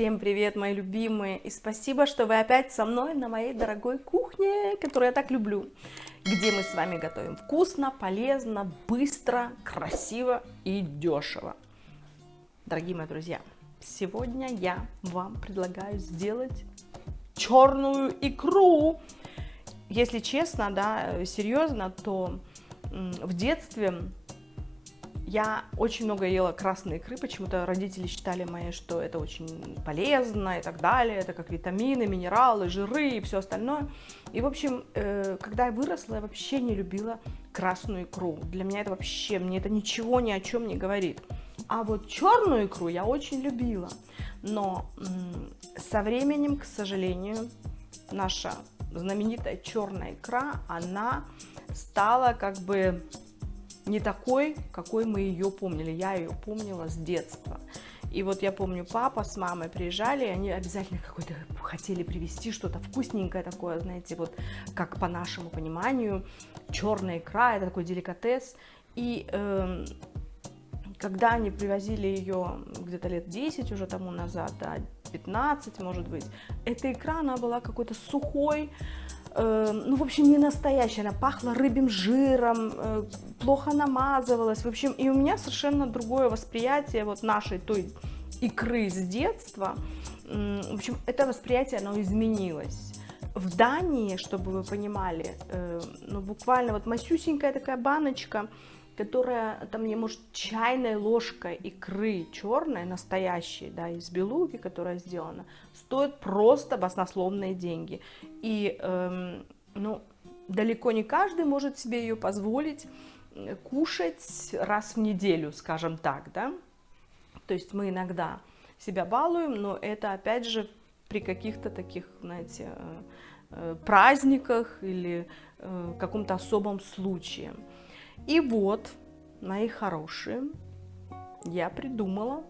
Всем привет, мои любимые, и спасибо, что вы опять со мной на моей дорогой кухне, которую я так люблю, где мы с вами готовим вкусно, полезно, быстро, красиво и дешево. Дорогие мои друзья, сегодня я вам предлагаю сделать черную икру. Если честно, да, серьезно, то в детстве я очень много ела красной икры, почему-то родители считали мои, что это очень полезно и так далее, это как витамины, минералы, жиры и все остальное. И, в общем, когда я выросла, я вообще не любила красную икру. Для меня это вообще, мне это ничего ни о чем не говорит. А вот черную икру я очень любила. Но со временем, к сожалению, наша знаменитая черная икра, она стала как бы не такой, какой мы ее помнили. Я ее помнила с детства. И вот я помню, папа с мамой приезжали, и они обязательно какой-то хотели привезти что-то вкусненькое такое, знаете, вот как по нашему пониманию, черная икра, это такой деликатес. И когда они привозили ее где-то лет 10 уже тому назад, да, 15, может быть, эта икра, она была какой-то сухой, ну, в общем, не настоящая, она пахла рыбьим жиром, плохо намазывалась, в общем, и у меня совершенно другое восприятие вот нашей той икры с детства, в общем, это восприятие, оно изменилось. В Дании, чтобы вы понимали, ну, буквально вот масюсенькая такая баночка, которая там, мне может, чайная ложка икры черной, настоящей, да, из белуги, которая сделана, стоит просто баснословные деньги. И, ну, далеко не каждый может себе ее позволить кушать раз в неделю, скажем так, да. То есть мы иногда себя балуем, но это, опять же, при каких-то таких, знаете, праздниках или каком-то особом случае. И вот, мои хорошие, я придумала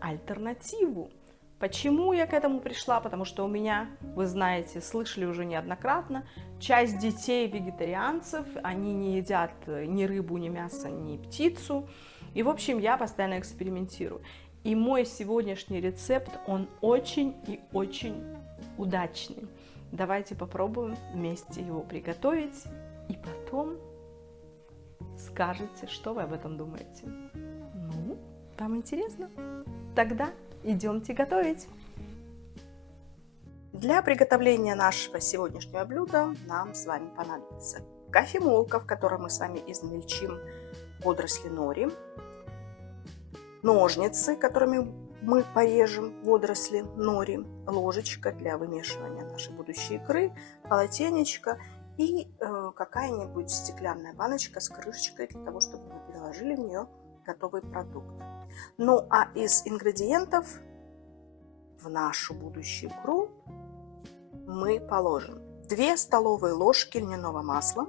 альтернативу. Почему я к этому пришла? Потому что у меня, вы знаете, слышали уже неоднократно, часть детей вегетарианцев, они не едят ни рыбу, ни мясо, ни птицу. И, в общем, я постоянно экспериментирую. И мой сегодняшний рецепт, он очень и очень удачный. Давайте попробуем вместе его приготовить и потом скажете, что вы об этом думаете. Ну, вам интересно? Тогда идемте готовить. Для приготовления нашего сегодняшнего блюда нам с вами понадобится кофемолка, в которой мы с вами измельчим водоросли нори, ножницы, которыми мы порежем водоросли нори, ложечка для вымешивания нашей будущей икры, полотенечко и какая-нибудь стеклянная баночка с крышечкой для того, чтобы мы переложили в нее готовый продукт. Ну а из ингредиентов в нашу будущую икру мы положим 2 столовые ложки льняного масла,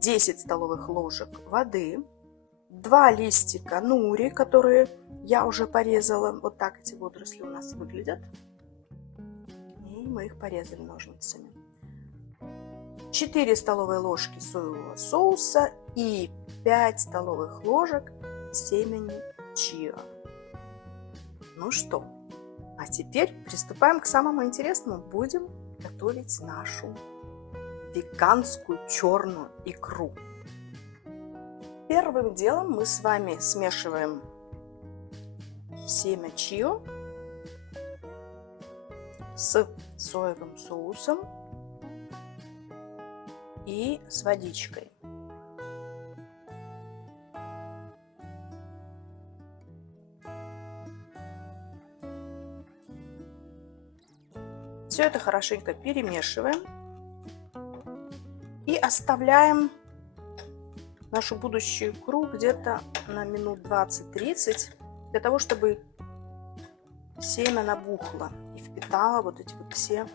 10 столовых ложек воды, 2 листика нури, которые я уже порезала. Вот так эти водоросли у нас выглядят. И мы их порезали ножницами. 4 столовые ложки соевого соуса и 5 столовых ложек семени чиа. Ну что, а теперь приступаем к самому интересному. Будем готовить нашу веганскую черную икру. Первым делом мы с вами смешиваем семя чиа с соевым соусом и с водичкой. Все это хорошенько перемешиваем и оставляем нашу будущую икру где-то на минут 20-30 для того, чтобы семя набухло и впитало вот эти вот все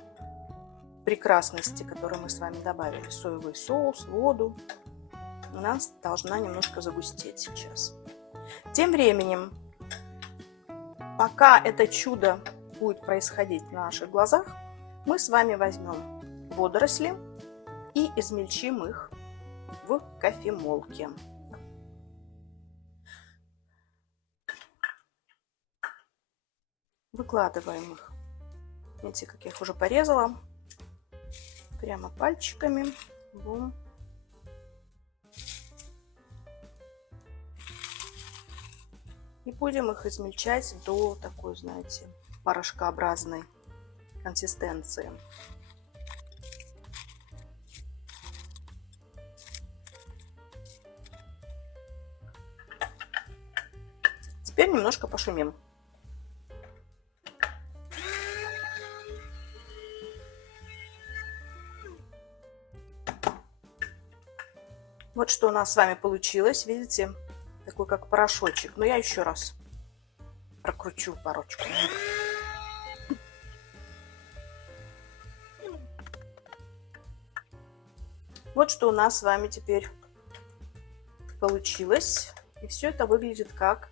прекрасности, которые мы с вами добавили. Соевый соус, воду. У нас должна немножко загустеть сейчас. Тем временем, пока это чудо будет происходить на наших глазах, мы с вами возьмем водоросли и измельчим их в кофемолке. Выкладываем их. Видите, как я их уже порезала. Прямо пальчиками. Бум. И будем их измельчать до такой, знаете, порошкообразной консистенции. Теперь немножко пошумим. Вот что у нас с вами получилось, видите, такой как порошочек. Но я еще раз прокручу парочку. Вот что у нас с вами теперь получилось. И все это выглядит как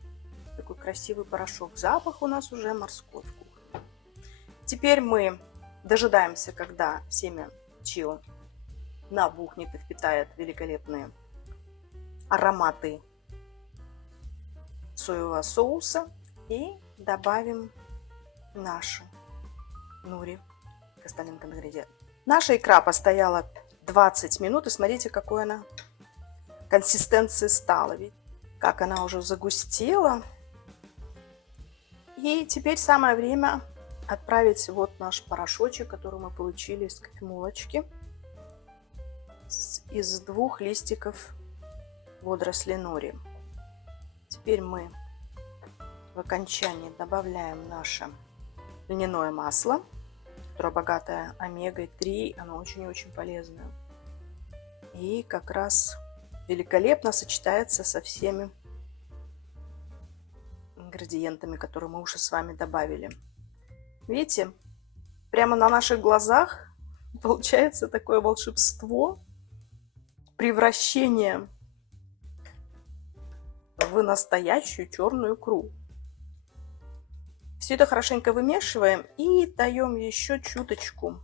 такой красивый порошок. Запах у нас уже морской в кухне. Теперь мы дожидаемся, когда семя чиа набухнет и впитает великолепные ароматы соевого соуса. И добавим нашу нури к остальным ингредиентам. Наша икра постояла 20 минут. И смотрите, какой она консистенции стала. Видите, как она уже загустела. И теперь самое время отправить вот наш порошочек, который мы получили из кофемолочки. Из 2 листиков водорослей нури. Теперь мы в окончании добавляем наше льняное масло, которое богатое омегой-3, оно очень-очень полезное. И как раз великолепно сочетается со всеми ингредиентами, которые мы уже с вами добавили. Видите, прямо на наших глазах получается такое волшебство, превращение в настоящую черную икру. Все это хорошенько вымешиваем и даем еще чуточку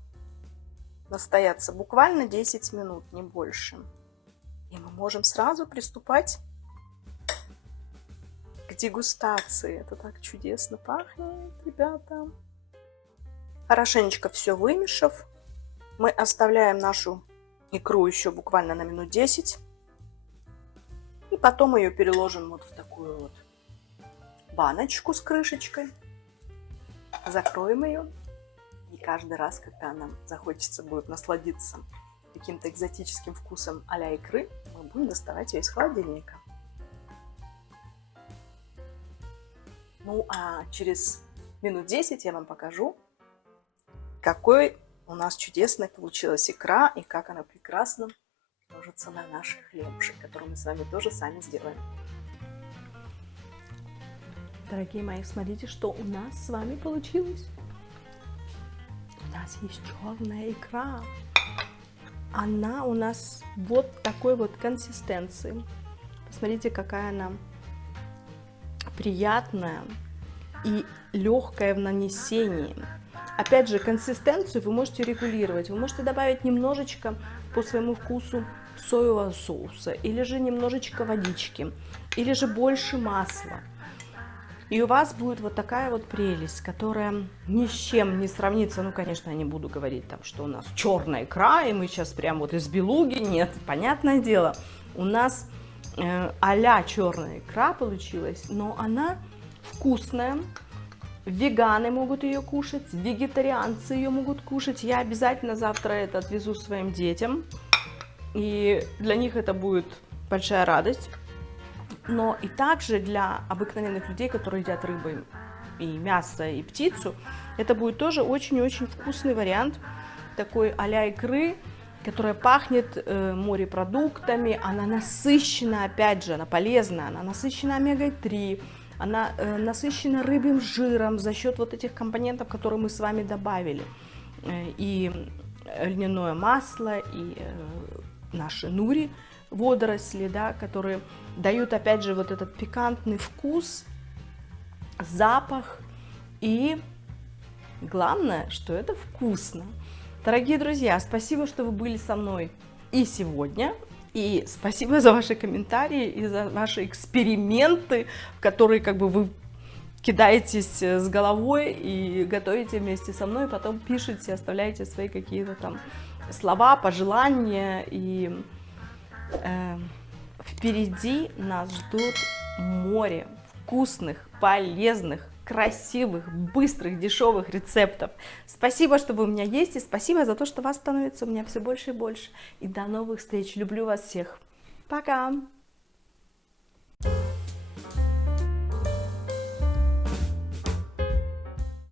настояться, буквально 10 минут, не больше. И мы можем сразу приступать к дегустации. Это так чудесно пахнет, ребята. Хорошенечко все вымешав, мы оставляем нашу икру еще буквально на минут 10. И потом ее переложим вот в такую вот баночку с крышечкой. Закроем ее. И каждый раз, когда нам захочется будет насладиться каким-то экзотическим вкусом а-ля икры, мы будем доставать ее из холодильника. Ну а через минут 10 я вам покажу, какой у нас чудесная получилась икра и как она прекрасно ложится на наш хлебушек, который мы с вами тоже сами сделаем. Дорогие мои, смотрите, что у нас с вами получилось. У нас есть черная икра. Она у нас вот такой вот консистенции. Посмотрите, какая она приятная и легкая в нанесении. Опять же, консистенцию вы можете регулировать. Вы можете добавить немножечко по своему вкусу соевого соуса, или же немножечко водички, или же больше масла. И у вас будет вот такая вот прелесть, которая ни с чем не сравнится. Ну, конечно, я не буду говорить, там, что у нас черная икра, и мы сейчас прям вот из белуги. Нет, понятное дело, у нас а-ля черная икра получилась, но она вкусная. Веганы могут ее кушать, вегетарианцы ее могут кушать. Я обязательно завтра это отвезу своим детям, и для них это будет большая радость. Но и также для обыкновенных людей, которые едят рыбу и мясо, и птицу, это будет тоже очень-очень вкусный вариант такой а-ля икры, которая пахнет морепродуктами. Она насыщена, опять же, она полезная, она насыщена омегой-3, она насыщена рыбьим жиром за счет вот этих компонентов, которые мы с вами добавили. И льняное масло, и наши нури, водоросли, да, которые дают, опять же, вот этот пикантный вкус, запах. И главное, что это вкусно. Дорогие друзья, спасибо, что вы были со мной и сегодня. И спасибо за ваши комментарии и за ваши эксперименты, в которые как бы вы кидаетесь с головой и готовите вместе со мной, потом пишите, оставляете свои какие-то там слова, пожелания. И впереди нас ждут море вкусных, полезных, красивых, быстрых, дешевых рецептов. Спасибо, что вы у меня есть, и спасибо за то, что вас становится у меня все больше и больше. И до новых встреч. Люблю вас всех. Пока!